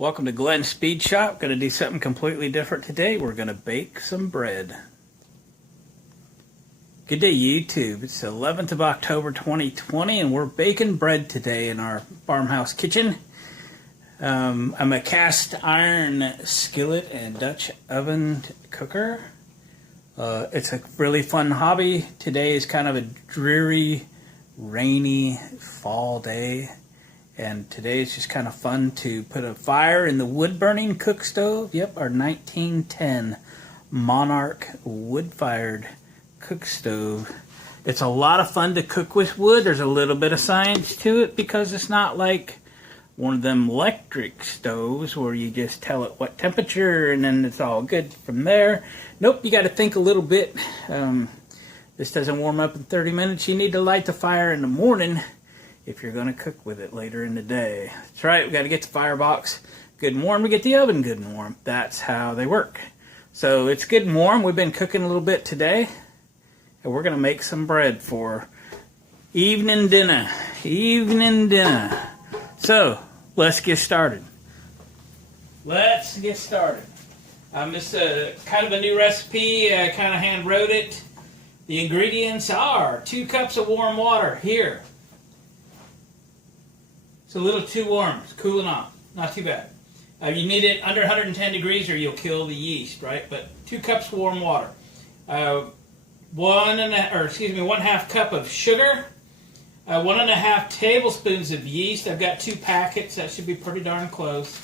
Welcome to Glenn's Speed Shop. Going to do something completely different today. We're going to bake some bread. Good day, YouTube. It's the 11th of October 2020 and we're baking bread today in our farmhouse kitchen. I'm a cast iron skillet and Dutch oven cooker. It's a really fun hobby. Today is kind of a dreary, rainy fall day. And today it's just kind of fun to put a fire in the wood-burning cook stove. Yep, our 1910 Monarch wood-fired cook stove. It's a lot of fun to cook with wood. There's a little bit of science to it because it's not like one of them electric stoves where you just tell it what temperature and then it's all good from there. Nope, you got to think a little bit. This doesn't warm up in 30 minutes. You need to light the fire in the morning if you're going to cook with it later in the day. That's right, we got to get the firebox good and warm to get the oven good and warm. That's how they work. So it's good and warm. We've been cooking a little bit today, and we're going to make some bread for evening dinner. Evening dinner. So let's get started. Let's get started. This is kind of a new recipe. I kind of hand wrote it. The ingredients are 2 cups of warm water here. It's a little too warm. It's cooling off. Not too bad. You need it under 110 degrees or you'll kill the yeast, right? But 2 cups of warm water. 1/2 cup of sugar. 1.5 tablespoons of yeast. I've got 2 packets. That should be pretty darn close.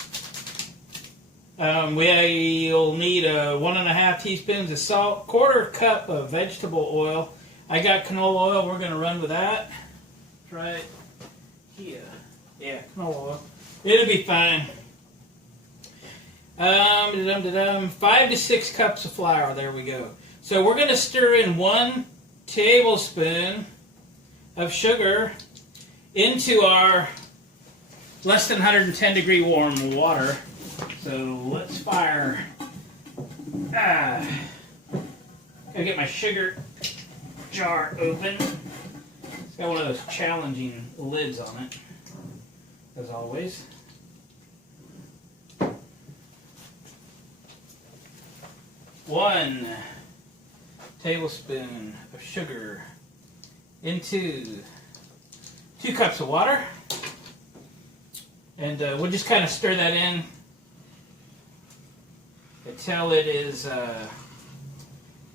We'll need 1.5 teaspoons of salt. 1/4 cup of vegetable oil. I got canola oil. We're going to run with that. Right here. Yeah, canola oil. It'll be fine. 5 to 6 cups of flour. There we go. So we're going to stir in 1 tablespoon of sugar into our less than 110 degree warm water. So let's fire. Gotta get my sugar jar open. It's got one of those challenging lids on it, as always. One tablespoon of sugar into 2 cups of water. And we'll just kind of stir that in until it is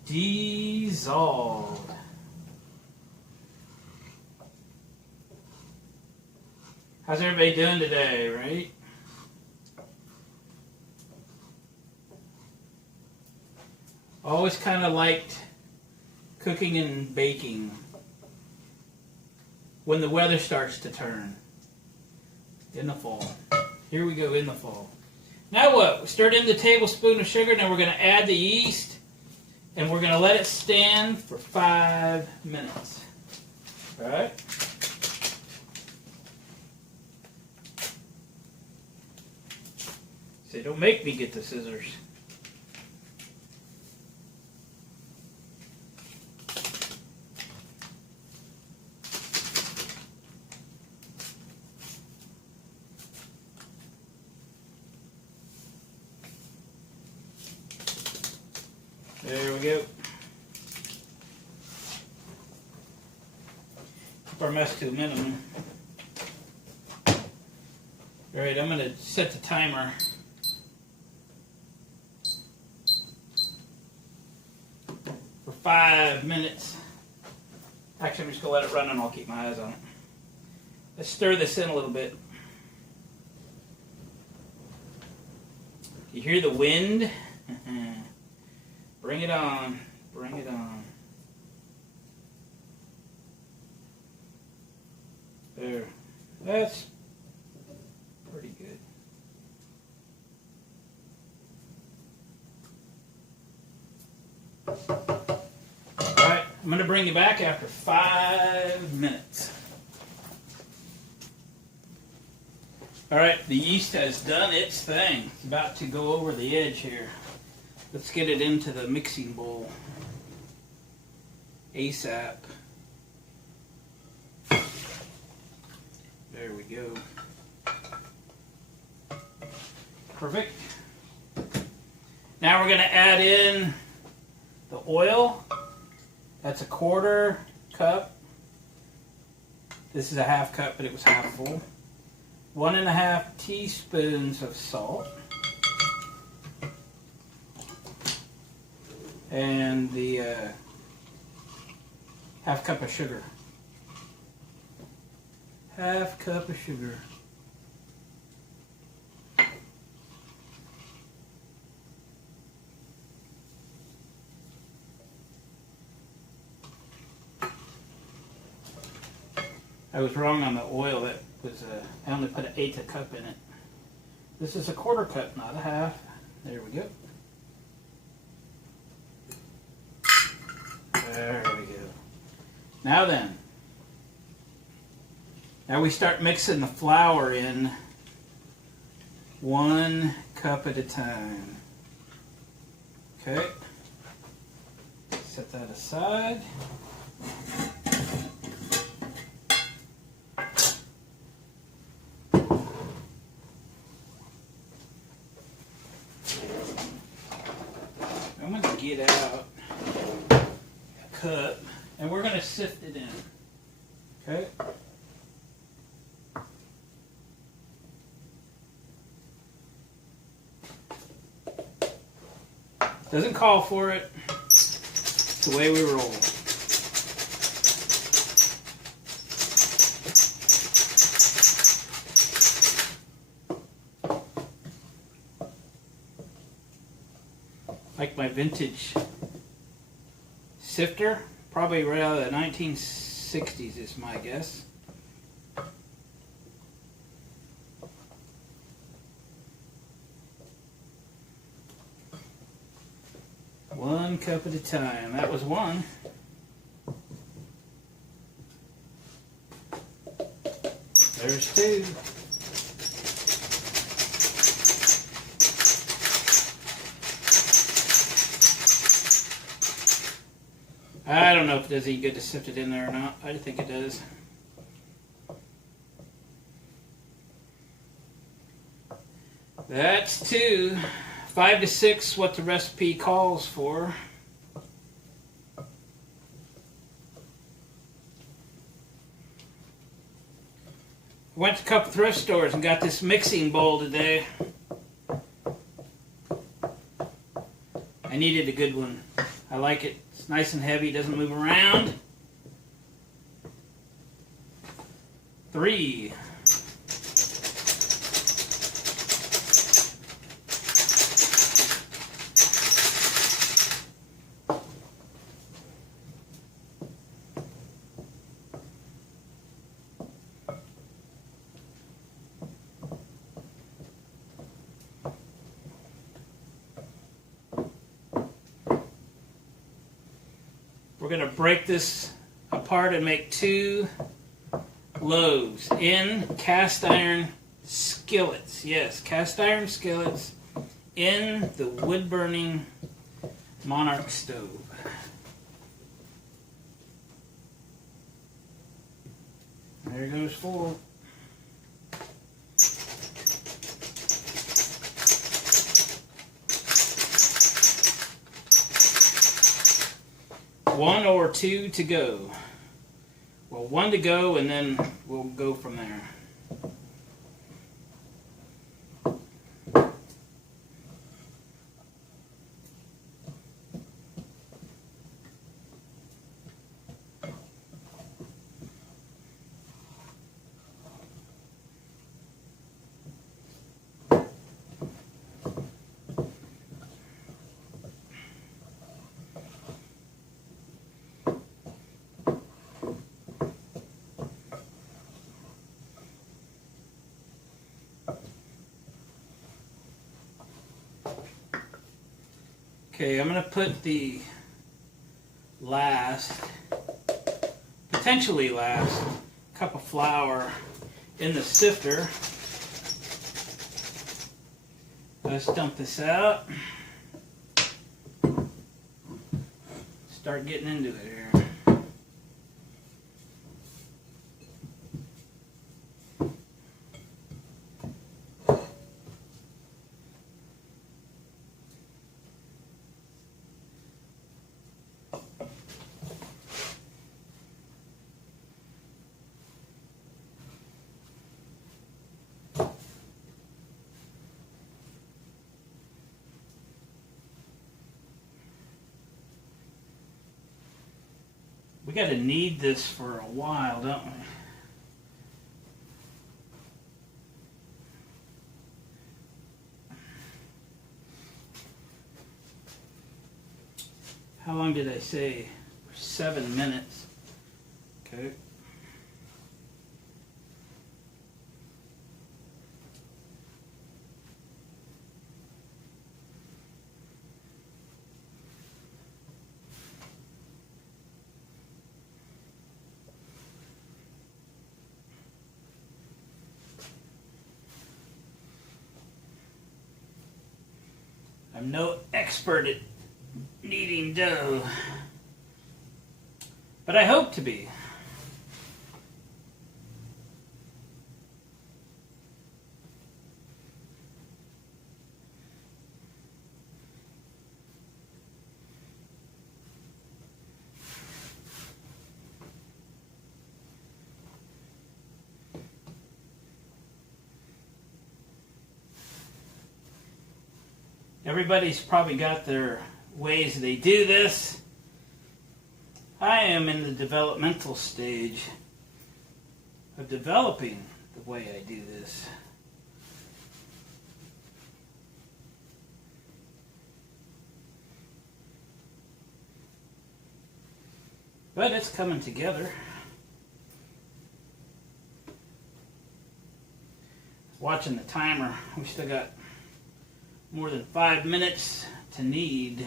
dissolved. How's everybody doing today, right? Always kind of liked cooking and baking when the weather starts to turn in the fall. Here we go in the fall. Now what? We stirred in the tablespoon of sugar, then we're going to add the yeast, and we're going to let it stand for 5 minutes. All right? Say, don't make me get the scissors. There we go. Keep our mess to a minimum. Alright, I'm going to set the timer. For 5 minutes. Actually, I'm just going to let it run and I'll keep my eyes on it. Let's stir this in a little bit. You hear the wind? Bring it on. Bring it on. There. That's pretty good. Alright, I'm going to bring you back after 5 minutes. Alright, the yeast has done its thing. It's about to go over the edge here. Let's get it into the mixing bowl ASAP. There we go. Perfect. Now we're going to add in the oil. That's a 1/4 cup. This is a 1/2 cup, but it was half full. 1½ teaspoons of salt. And the 1/2 cup of sugar. 1/2 cup of sugar. I was wrong on the oil. That was I only put 1/8 cup in it. This is a 1/4 cup, not a half. There we go. There we go. Now then, now we start mixing the flour in 1 cup at a time. Okay. Set that aside. I'm going to get out a cup and we're going to sift it in. Okay? Doesn't call for it. It's the way we roll. Like my vintage sifter, probably right out of the 1960s is my guess. One cup at a time. That was one. There's two. I don't know if it does any good to sift it in there or not. I think it does. That's 2. 5 to 6, what the recipe calls for. Went to a couple thrift stores and got this mixing bowl today. I needed a good one. I like it. It's nice and heavy, doesn't move around. 3. We're going to break this apart and make 2 loaves in cast iron skillets. Yes, cast iron skillets in the wood burning Monarch stove. There goes 4. One or 2 to go. Well, 1 to go, and then we'll go from there. Okay, I'm going to put the potentially last cup of flour in the sifter. Let's dump this out. Start getting into it here. We got to knead this for a while, don't we? How long did I say? 7 minutes. Okay. I'm no expert at kneading dough, but I hope to be. Everybody's probably got their ways they do this. I am in the developmental stage of developing the way I do this. But it's coming together. Watching the timer, we still got more than 5 minutes to knead.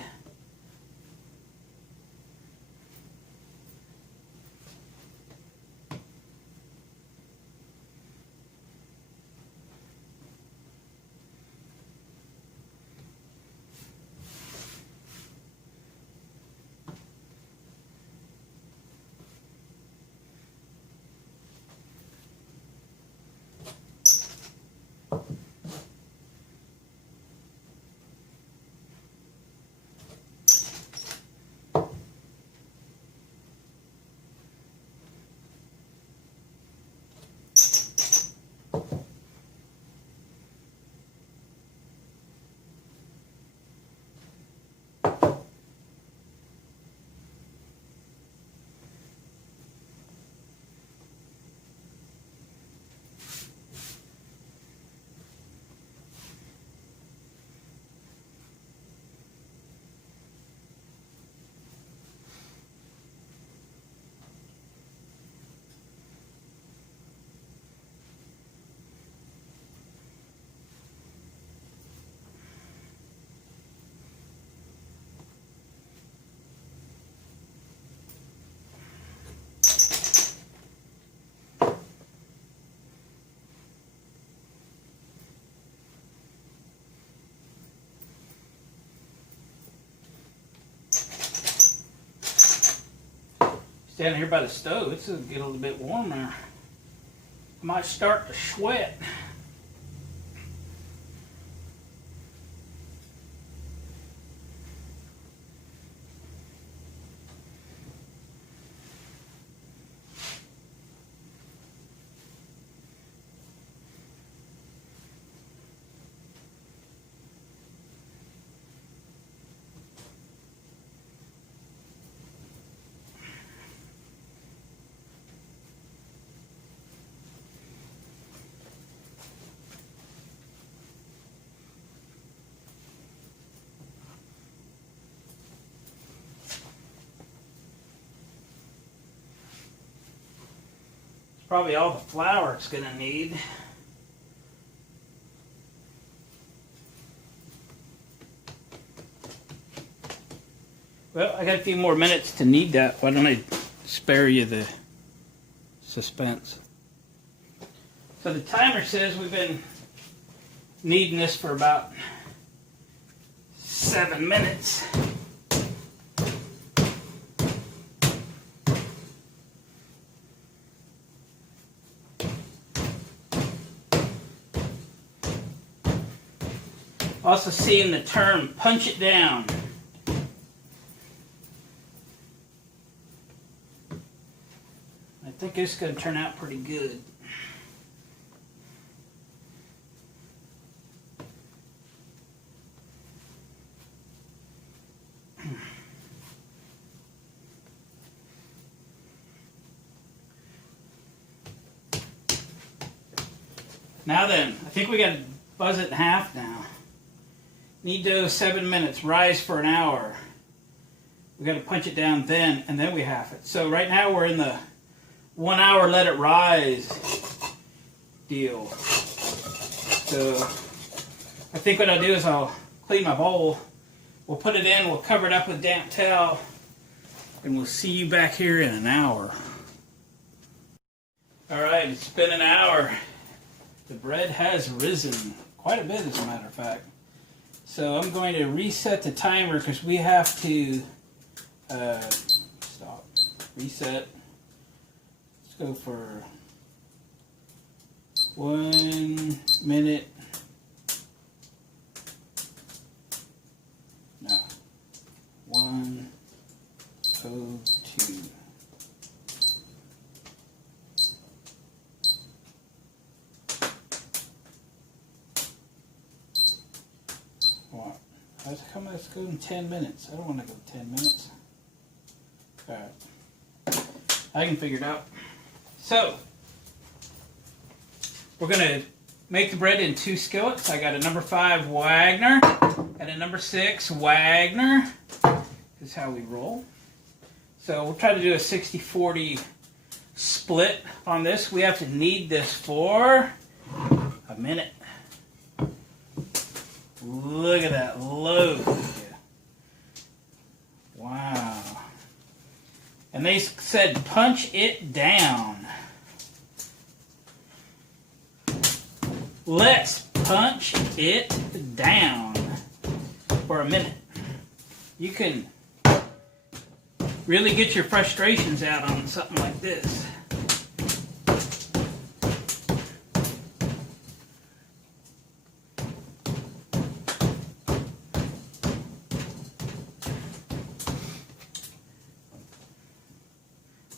Standing here by the stove, it's going to get a little bit warmer. I might start to sweat. Probably all the flour it's going to need. Well, I got a few more minutes to knead that. Why don't I spare you the suspense? So the timer says we've been kneading this for about 7 minutes. Also seeing the term punch it down. I think it's going to turn out pretty good. Now then, I think we got to buzz it in half now. Knead dough 7 minutes, rise for an hour. We got to punch it down then, and then we half it. So right now we're in the 1 hour let it rise deal. So I think what I'll do is I'll clean my bowl. We'll put it in, we'll cover it up with damp towel, and we'll see you back here in an hour. Alright, it's been an hour. The bread has risen quite a bit, as a matter of fact. So I'm going to reset the timer because we have to stop. Reset. Let's go for 1 minute. No. 1:02. What? How's it come? Let's go in 10 minutes. I don't want to go 10 minutes. Alright. I can figure it out. So, we're going to make the bread in 2 skillets. I got a number 5 Wagner and a number 6 Wagner. This is how we roll. So we'll try to do a 60-40 split on this. We have to knead this for a minute. Look at that loaf. Wow. And they said punch it down. Let's punch it down for a minute. You can really get your frustrations out on something like this.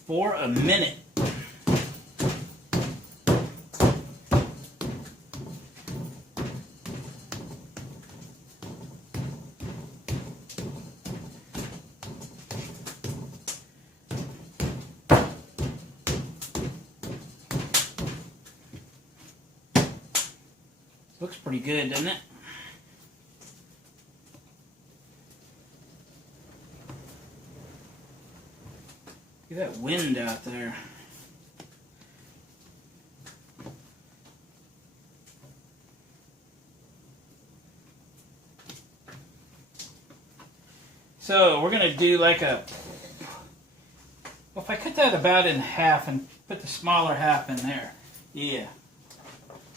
For a minute. Looks pretty good, doesn't it? Look at that wind out there. So we're going to do like a, well, if I cut that about in half and put the smaller half in there, yeah.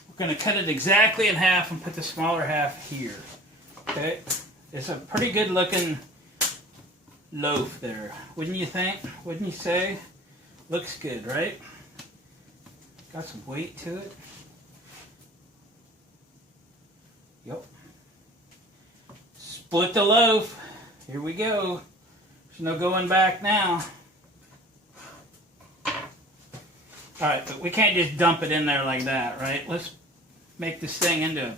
We're going to cut it exactly in half and put the smaller half here. Okay, it's a pretty good looking loaf there, wouldn't you think? Wouldn't you say? Looks good, right? Got some weight to it. Yep. Split the loaf. Here we go. There's no going back now. Alright, but we can't just dump it in there like that, right? Let's make this thing into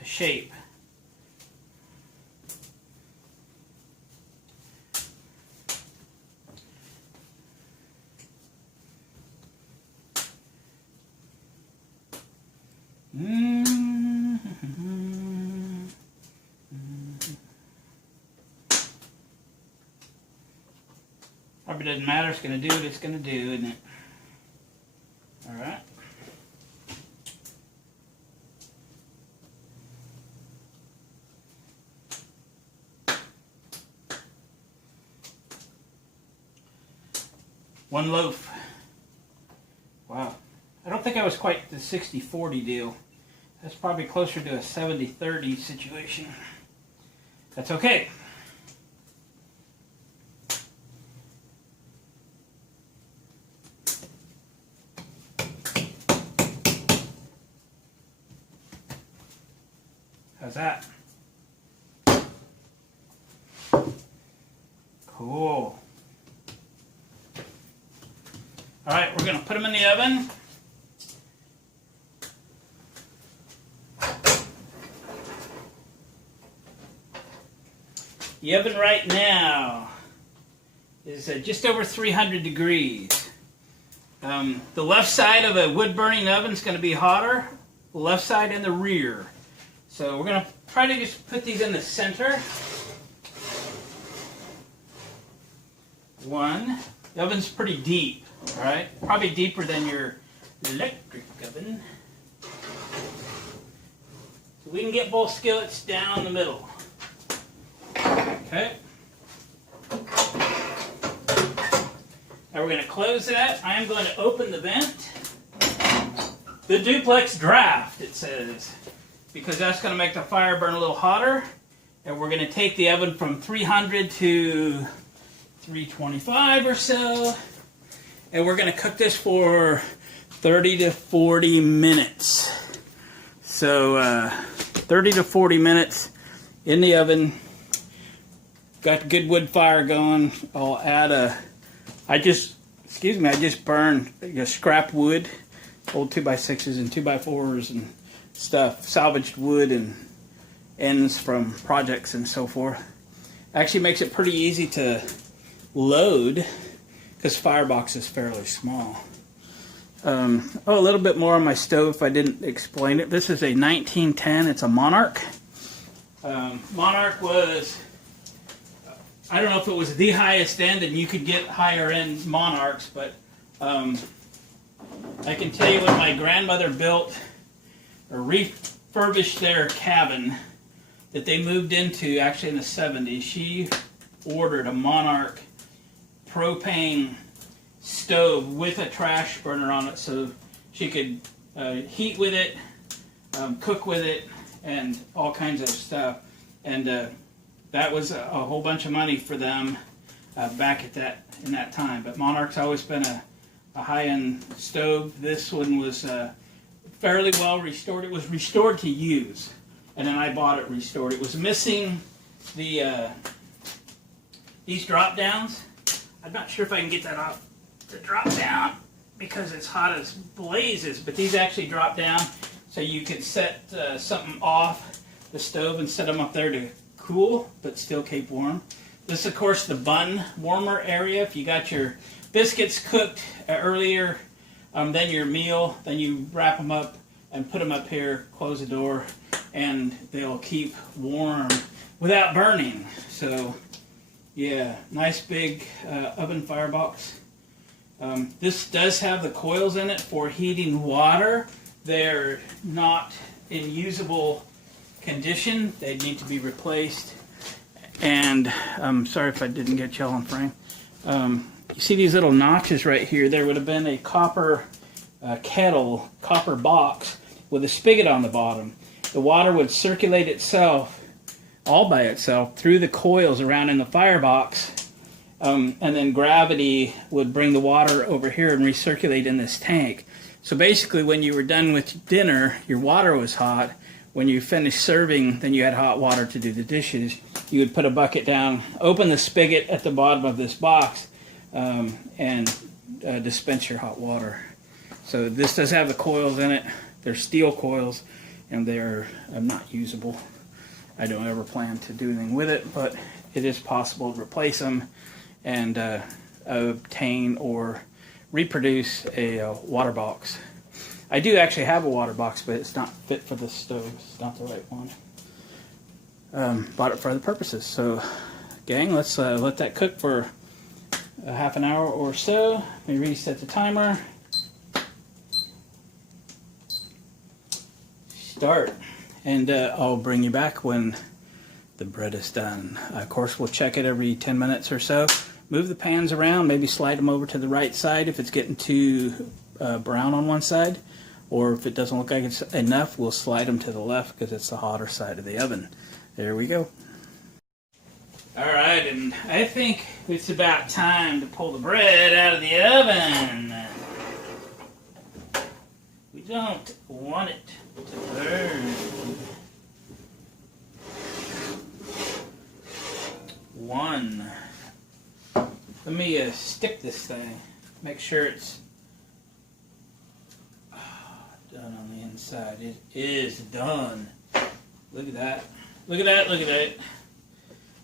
a shape. Probably doesn't matter. It's going to do what it's going to do, isn't it? All right. One loaf. Wow. I don't think I was quite the 60-40 deal. That's probably closer to a 70-30 situation. That's okay. How's that? Cool. All right, we're going to put them in the oven. The oven right now is just over 300 degrees. The left side of a wood burning oven is going to be hotter, the left side and the rear. So we're going to try to just put these in the center. One. The oven's pretty deep, all right? Probably deeper than your electric oven. So we can get both skillets down the middle. Okay. Now we're going to close that. I am going to open the vent. The duplex draft, it says, because that's going to make the fire burn a little hotter. And we're going to take the oven from 300 to 325 or so. And we're going to cook this for 30 to 40 minutes. So 30 to 40 minutes in the oven. Got good wood fire going. I'll add I just burned scrap wood, old 2x6s and 2x4s and stuff, salvaged wood and ends from projects and so forth. Actually makes it pretty easy to load because firebox is fairly small. A little bit more on my stove if I didn't explain it. This is a 1910. It's a Monarch. Monarch was, I don't know if it was the highest end, and you could get higher end Monarchs, but I can tell you when my grandmother built or refurbished their cabin that they moved into, actually in the 70s, she ordered a Monarch propane stove with a trash burner on it so she could heat with it, cook with it, and all kinds of stuff. And that was a whole bunch of money for them back at in that time. But Monarch's always been a high-end stove. This one was fairly well restored. It was restored to use, and then I bought it restored. It was missing the these drop downs. I'm not sure if I can get that off the drop down because it's hot as blazes. But these actually drop down, so you can set something off the stove and set them up there to cool, but still keep warm. This is, of course, the bun warmer area. If you got your biscuits cooked earlier than your meal, then you wrap them up and put them up here, close the door, and they'll keep warm without burning. So, yeah, nice big oven firebox. This does have the coils in it for heating water. They're not in usable condition. They need to be replaced. And I'm sorry if I didn't get y'all on frame. You see these little notches right here? There would have been a copper kettle, copper box with a spigot on the bottom. The water would circulate itself, all by itself, through the coils around in the firebox, and then gravity would bring the water over here and recirculate in this tank. So basically, when you were done with dinner, your water was hot. When you finished serving, then you had hot water to do the dishes. You would put a bucket down, open the spigot at the bottom of this box, and dispense your hot water. So this does have the coils in it. They're steel coils, and they're not usable. I don't ever plan to do anything with it, but it is possible to replace them and obtain or reproduce a water box. I do actually have a water box, but it's not fit for the stove. It's not the right one. Bought it for other purposes. So, gang, let's let that cook for a half an hour or so. Let me reset the timer. Start. And I'll bring you back when the bread is done. Of course, we'll check it every 10 minutes or so. Move the pans around, maybe slide them over to the right side if it's getting too brown on one side. Or if it doesn't look like it's enough, we'll slide them to the left because it's the hotter side of the oven. There we go. Alright, and I think it's about time to pull the bread out of the oven. We don't want it to burn. One. Let me stick this thing. Make sure it's done on the inside. It is done. Look at that. Look at that. Look at that.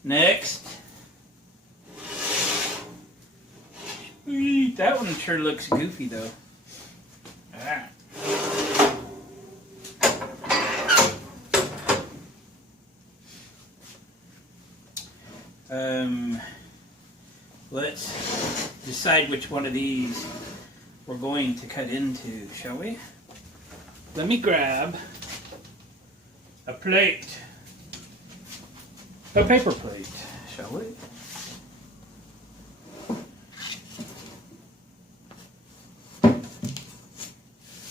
Next. That one sure looks goofy though. Alright. Let's decide which one of these we're going to cut into, shall we? Let me grab a plate, a paper plate, shall we?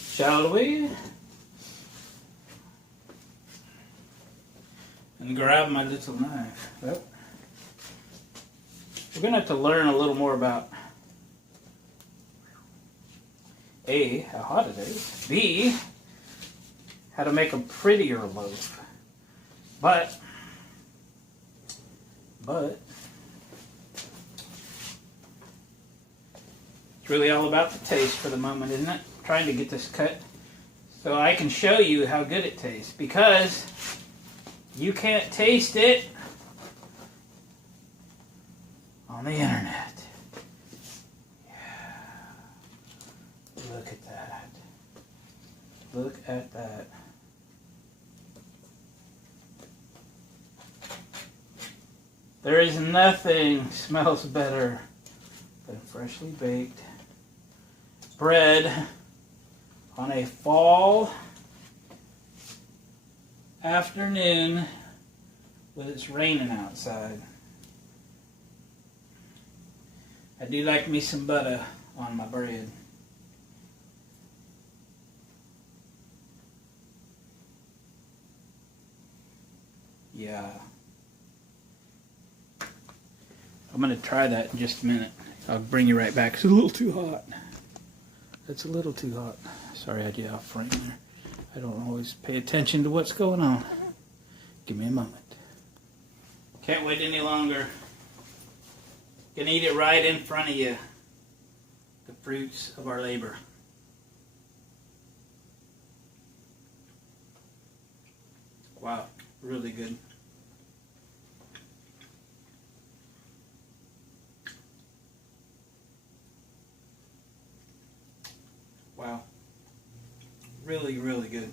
Shall we? And grab my little knife. Oh. We're going to have to learn a little more about A, how hot it is, B, how to make a prettier loaf. But it's really all about the taste for the moment, isn't it? Trying to get this cut so I can show you how good it tastes, because you can't taste it on the internet. Yeah. Look at that. Look at that. There is nothing smells better than freshly baked bread on a fall afternoon when it's raining outside. I do like me some butter on my bread. Yeah. I'm going to try that in just a minute. I'll bring you right back. It's a little too hot. It's a little too hot. Sorry I get off frame there. I don't always pay attention to what's going on. Give me a moment. Can't wait any longer. Gonna eat it right in front of you. The fruits of our labor. Wow, really good. Wow. Really, really good.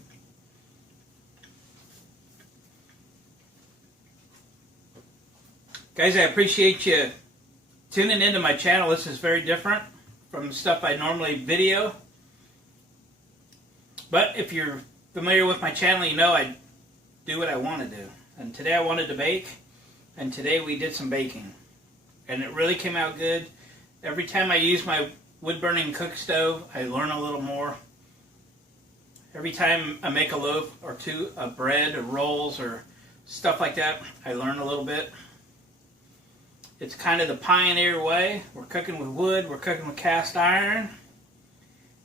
Guys, I appreciate you tuning into my channel. This is very different from the stuff I normally video. But if you're familiar with my channel, you know I do what I want to do. And today I wanted to bake, and today we did some baking. And it really came out good. Every time I use my wood-burning cook stove, I learn a little more. Every time I make a loaf or two of bread or rolls or stuff like that, I learn a little bit. It's kind of the pioneer way. We're cooking with wood, we're cooking with cast iron,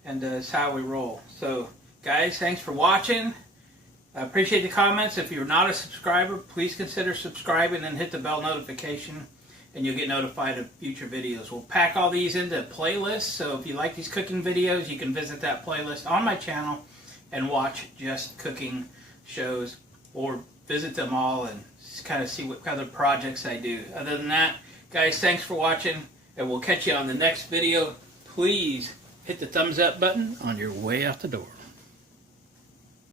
and it's how we roll. So, guys, thanks for watching. I appreciate the comments. If you're not a subscriber, please consider subscribing and hit the bell notification, and you'll get notified of future videos. We'll pack all these into playlists, so if you like these cooking videos, you can visit that playlist on my channel and watch just cooking shows, or visit them all and kind of see what other projects I do. Other than that, guys, thanks for watching, and we'll catch you on the next video. Please hit the thumbs up button on your way out the door.